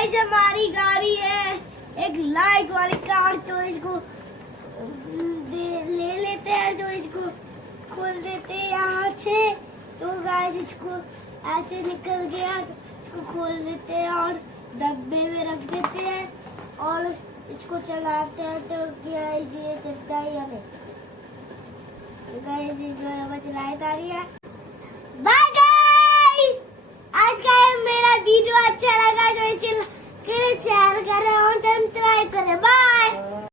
Guys हमारी गाड़ी है एक लाइट वाली कार, तो इसको ले लेते हैं, तो इसको खोल देते हैं यहाँ से। तो गाइस इसको ऐसे निकल गया, तो इसको खोल देते हैं और डब्बे में रख देते हैं और इसको चलाते हैं। तो गाइस ये चलता है हमें, गाइस जो चलाई जा रही है। बाय गाइस, आज का मेरा वीडियो अच्छा लगा तो चैनल करें और ट्राई करें। बाय।